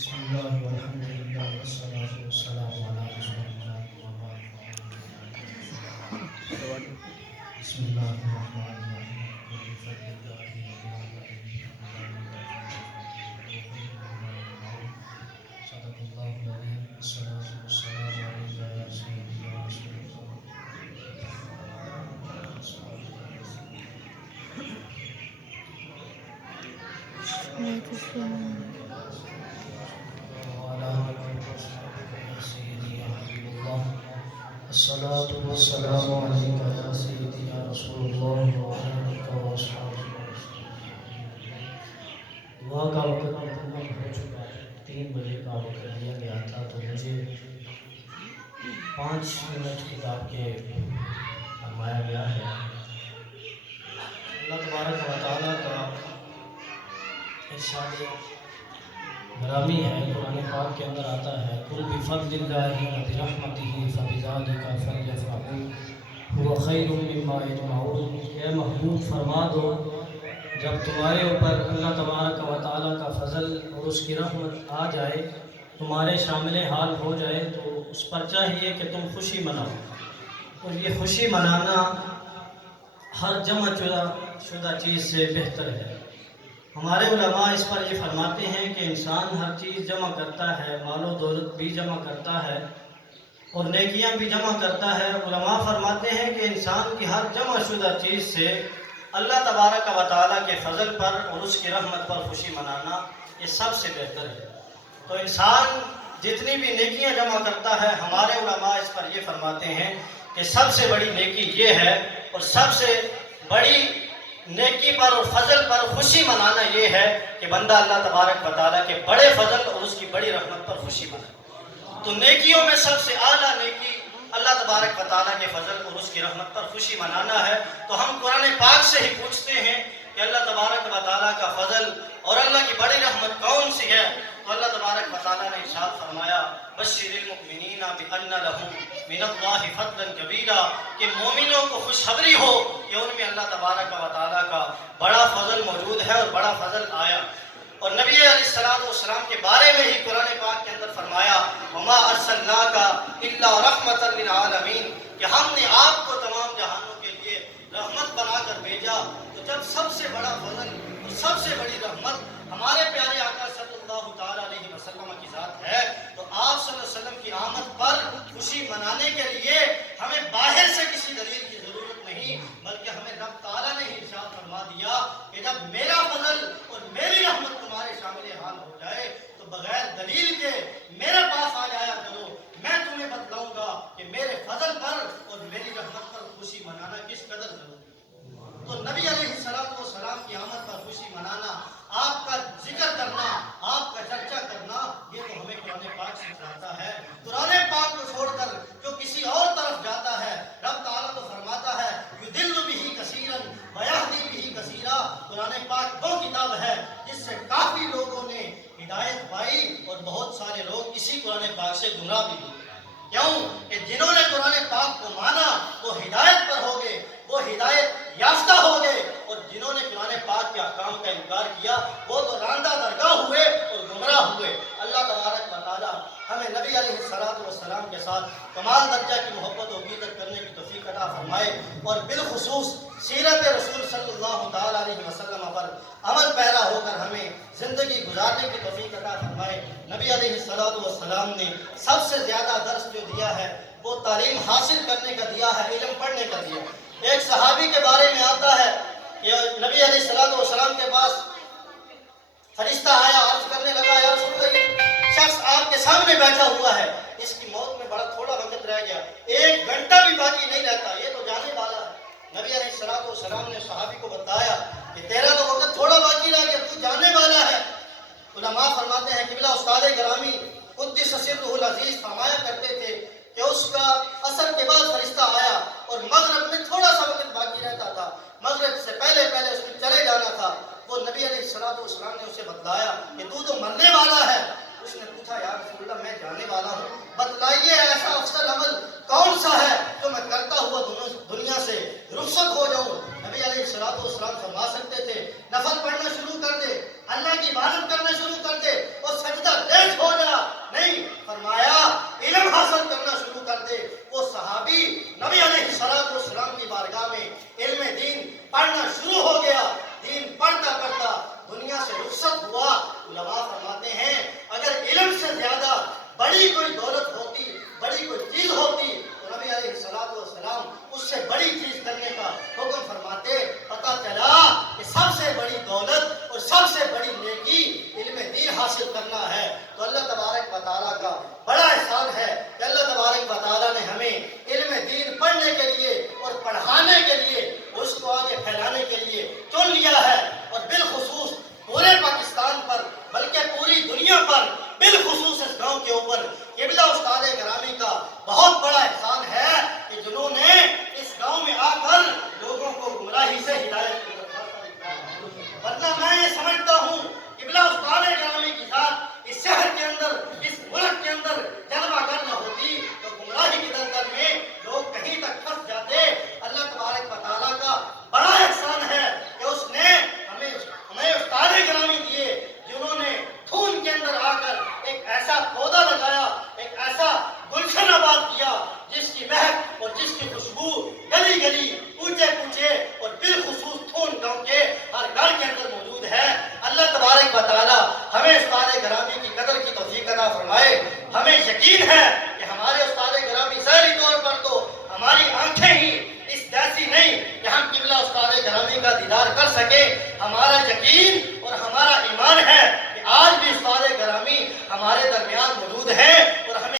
بسم اللہ والحمد للہ والصلاۃ والسلام علی رسول اللہ وبعد۔ بسم اللہ الرحمن الرحیم۔ بفضل اللہ وبرحمتہ صدق اللہ العظیم۔ الصلاۃ والسلام علیک یا سیدی یا رسول اللہ۔ الصلاة والسلام علیک یا سیدی یا رسول اللہ وآلہ وصحبہ۔ دعا کا وقت مکمل ہو چکا ہے، 3 بجے کا وقت دیا گیا تھا، تو مجھے 5 منٹ کتاب کے فرمایا گیا ہے۔ اللہ تبارک و تعالیٰ کا ارشاد گرامی ہے، قرآن پاک کے اندر آتا ہے قل بفضل اللہ وبرحمتہ فبذلک فلیفرحوا هو خیر مما یجمعون۔ اے محبوب فرما دو جب تمہارے اوپر اللہ تبارک و تعالیٰ کا فضل اور اس کی رحمت آ جائے، تمہارے شامل حال ہو جائے، تو اس پر چاہیے کہ تم خوشی مناؤ، اور یہ خوشی منانا ہر جمع شدہ چیز سے بہتر ہے۔ ہمارے علماء اس پر یہ فرماتے ہیں کہ انسان ہر چیز جمع کرتا ہے، مال و دولت بھی جمع کرتا ہے اور نیکیاں بھی جمع کرتا ہے۔ علماء فرماتے ہیں کہ انسان کی ہر جمع شدہ چیز سے اللہ تبارک و تعالیٰ کے فضل پر اور اس کی رحمت پر خوشی منانا یہ سب سے بہتر ہے۔ تو انسان جتنی بھی نیکیاں جمع کرتا ہے، ہمارے علماء اس پر یہ فرماتے ہیں کہ سب سے بڑی نیکی یہ ہے، اور سب سے بڑی نیکی پر اور فضل پر خوشی منانا یہ ہے کہ بندہ اللہ تبارک و تعالیٰ کے بڑے فضل اور اس کی بڑی رحمت پر خوشی منائے۔ تو نیکیوں میں سب سے اعلیٰ نیکی اللہ تبارک و تعالیٰ کے فضل اور اس کی رحمت پر خوشی منانا ہے۔ تو ہم قرآن پاک سے ہی پوچھتے ہیں کہ اللہ تبارک و تعالیٰ کا فضل اور اللہ کی بڑی رحمت کون سی ہے؟ تو اللہ تبارک و تعالیٰ نے ارشاد فرمایا بشر المؤمنین بان لهم من اللہ فضلا کبیرا، کہ مومنوں کو خوشخبری ہو کہ ان میں اللہ تبارک و تعالیٰ کا بڑا فضل موجود ہے اور بڑا فضل آیا۔ اور نبی علیہ السلام کے بارے میں ہی قرآن پاک کے اندر فرمایا وما ارسلناک الا رحمۃ للعالمین، کہ ہم نے آپ کو تمام جہانوں کے لیے رحمت بنا کر بھیجا۔ تو جب سب سے بڑا فضل اور سب سے بڑی رحمت ہمارے پیارے آقا صلی اللہ تعالیٰ علیہ وسلم کی ذات ہے، تو آپ صلی اللہ علیہ وسلم کی آمد پر خوشی منانے کے لیے ہمیں باہر سے کسی دلیل کی ضرورت نہیں، بلکہ ہمیں رب تعالیٰ نے ارشاد فرما دیا کہ جب میرا فضل اور میری رحمت تمہارے شامل حال ہو جائے تو بغیر دلیل کے میرے پاس آ جایا کرو، میں تمہیں بتلاؤں گا کہ میرے فضل پر اور میری رحمت پر خوشی منانا کس قدر ضروری ہے۔ تو نبی علیہ السلام کی آمد پر خوشی منانا، آپ کا ذکر کرنا، آپ کا چرچا کرنا، یہ تو ہمیں قرآن پاک سکھاتا ہے۔ قرآن پاک کو چھوڑ کر جو کسی اور طرف جاتا ہے، رب تعالیٰ تو فرماتا ہے یضل بہ کثیرا ویہدی بہ کثیرا۔ قرآن پاک وہ کتاب ہے جس سے کافی لوگوں نے ہدایت پائی اور بہت سارے لوگ اسی قرآن پاک سے گمراہ بھی ہوئے۔ کیوں کہ جنہوں نے قرآن پاک کو مانا وہ ہدایت پر ہو گئے، وہ ہدایت یافتہ ہو گئے، اور جنہوں نے قرآن پاک کے احکام کا انکار کیا وہ تو راندہ درگاہ ہوئے اور گمراہ ہوئے۔ اللہ تبارک و تعالی ہمیں نبی علیہ السلام کے ساتھ کمال درجہ کی محبت و عقیدت کرنے کی توفیق عطا فرمائے، اور بالخصوص سیرت رسول صلی اللہ تعالیٰ علیہ وسلم پر عمل پیرا ہو کر ہمیں زندگی گزارنے کی توفیق عطا فرمائے۔ نبی علیہ السلام نے سب سے زیادہ درس جو دیا ہے وہ تعلیم حاصل کرنے کا دیا ہے، علم پڑھنے کا دیا۔ ایک صحابی کے بارے میں آتا ہے کہ نبی علیہ السلام کے پاس فرشتہ آیا، عرض کرنے لگا یا رسول اللہ یہ شخص آپ کے سامنے بیٹھا ہوا ہے، اس کی موت میں بڑا تھوڑا وقت رہ گیا، 1 گھنٹہ بھی باقی نہیں رہتا، یہ تو جانے والا ہے۔ نبی علیہ السلام نے صحابی کو بتایا کہ تیرا تو وقت تھوڑا باقی رہ گیا، تو جانے والا ہے۔ علماء فرماتے ہیں قبلہ استاد گرامی قدس سرہ العزیز فرمایا کرتے تھے کہ اس کا اثر کے بعد فرشتہ آیا اور مغرب میں تھوڑا سا وقت باقی رہتا تھا، مغرب سے پہلے اس نے چلے جانا تھا۔ وہ نبی علیہ السلام نے اسے بتلایا کہ تو مرنے والا ہے۔ اس نے پوچھا یا رسول اللہ میں جانے والا ہوں، بتلائیے ایسا افضل عمل کون سا ہے جو میں کرتا ہوا دنیا سے رخصت ہو جاؤں۔ نبی علیہ السلام فرما سکتے تھے نفل پڑھنا شروع کر دے، اللہ کی عبادت کرنا شروع کر دے اور سجدہ ریز گلی گلی اونچے پوچھے